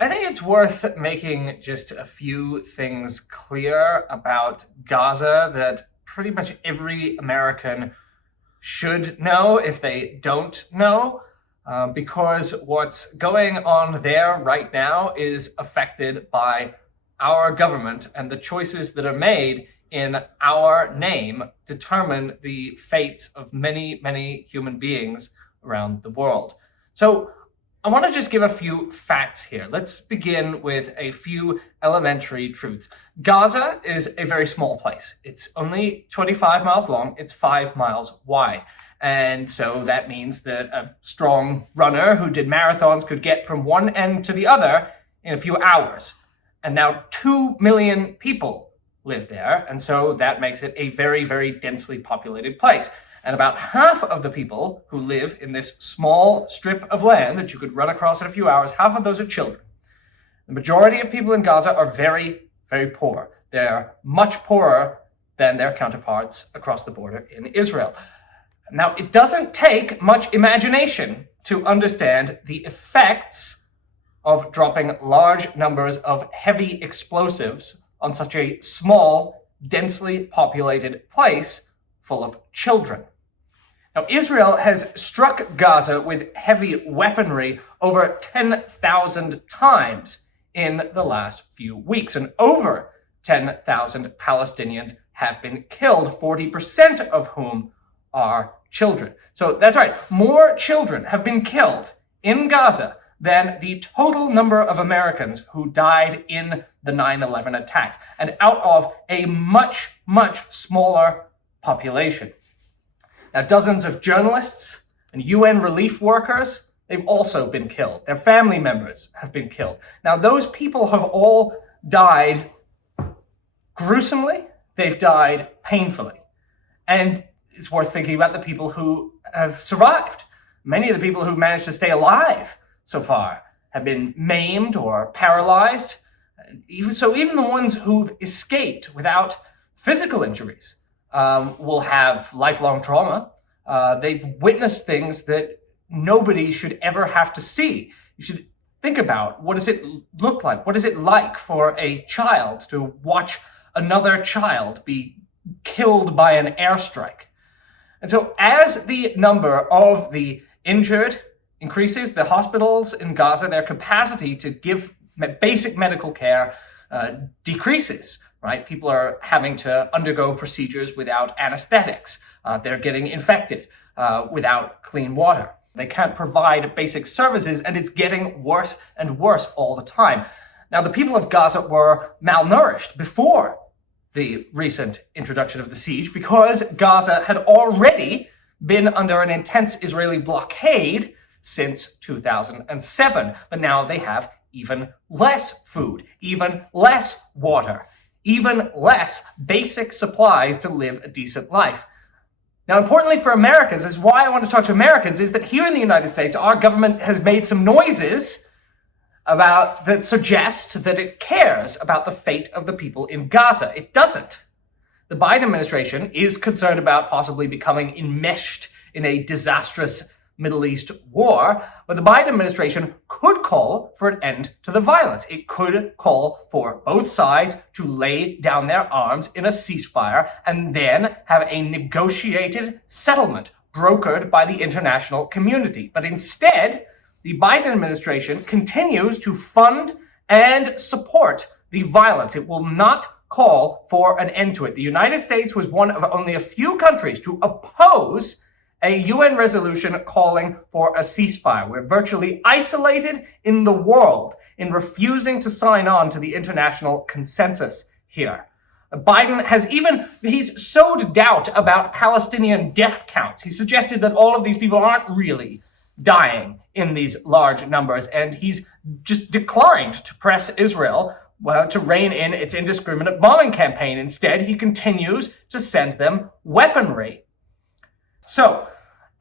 I think it's worth making just a few things clear about Gaza that pretty much every American should know if they don't know, because what's going on there right now is affected by our government, and the choices that are made in our name determine the fates of many, many human beings around the world. So I want to just give a few facts here. Let's begin with a few elementary truths. Gaza is a very small place. It's only 25 miles long. It's 5 miles wide. And so that means that a strong runner who did marathons could get from one end to the other in a few hours. And now 2 million people live there. And so that makes it a very, very densely populated place. And about half of the people who live in this small strip of land that you could run across in a few hours, half of those are children. The majority of people in Gaza are very, very poor. They're much poorer than their counterparts across the border in Israel. Now, it doesn't take much imagination to understand the effects of dropping large numbers of heavy explosives on such a small, densely populated place full of children. Now, Israel has struck Gaza with heavy weaponry over 10,000 times in the last few weeks, and over 10,000 Palestinians have been killed, 40% of whom are children. So that's right, more children have been killed in Gaza than the total number of Americans who died in the 9/11 attacks, and out of a much, much smaller population. Now, dozens of journalists and UN relief workers, they've also been killed. Their family members have been killed. Now, those people have all died gruesomely. They've died painfully. And it's worth thinking about the people who have survived. Many of the people who've managed to stay alive so far have been maimed or paralyzed. Even the ones who've escaped without physical injuries will have lifelong trauma. They've witnessed things that nobody should ever have to see. You should think about, what does it look like? What is it like for a child to watch another child be killed by an airstrike? And so as the number of the injured increases, the hospitals in Gaza, their capacity to give basic medical care decreases, right? People are having to undergo procedures without anesthetics. They're getting infected without clean water. They can't provide basic services, and it's getting worse and worse all the time. Now, the people of Gaza were malnourished before the recent introduction of the siege, because Gaza had already been under an intense Israeli blockade since 2007. But now they have even less food, even less water, even less basic supplies to live a decent life. Now, importantly for Americans, is why I want to talk to Americans, is that here in the United States, our government has made some noises that suggest that it cares about the fate of the people in Gaza. It doesn't. The Biden administration is concerned about possibly becoming enmeshed in a disastrous Middle East war, but the Biden administration could call for an end to the violence. It could call for both sides to lay down their arms in a ceasefire and then have a negotiated settlement brokered by the international community. But instead, the Biden administration continues to fund and support the violence. It will not call for an end to it. The United States was one of only a few countries to oppose a UN resolution calling for a ceasefire. We're virtually isolated in the world in refusing to sign on to the international consensus here. Biden he's sowed doubt about Palestinian death counts. He suggested that all of these people aren't really dying in these large numbers, and he's just declined to press Israel to rein in its indiscriminate bombing campaign. Instead, he continues to send them weaponry. So,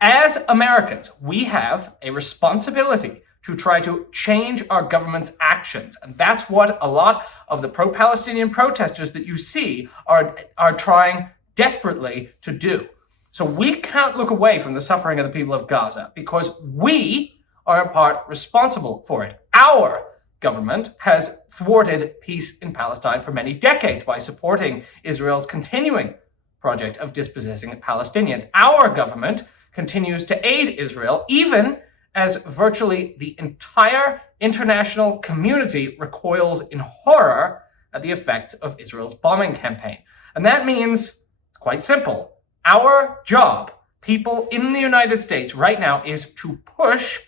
as Americans, we have a responsibility to try to change our government's actions. And that's what a lot of the pro-Palestinian protesters that you see are trying desperately to do. So we can't look away from the suffering of the people of Gaza, because we are in part responsible for it. Our government has thwarted peace in Palestine for many decades by supporting Israel's continuing project of dispossessing Palestinians. Our government continues to aid Israel, even as virtually the entire international community recoils in horror at the effects of Israel's bombing campaign. And that means, it's quite simple, our job, people in the United States right now, is to push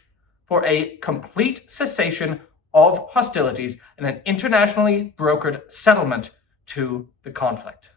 for a complete cessation of hostilities and an internationally brokered settlement to the conflict.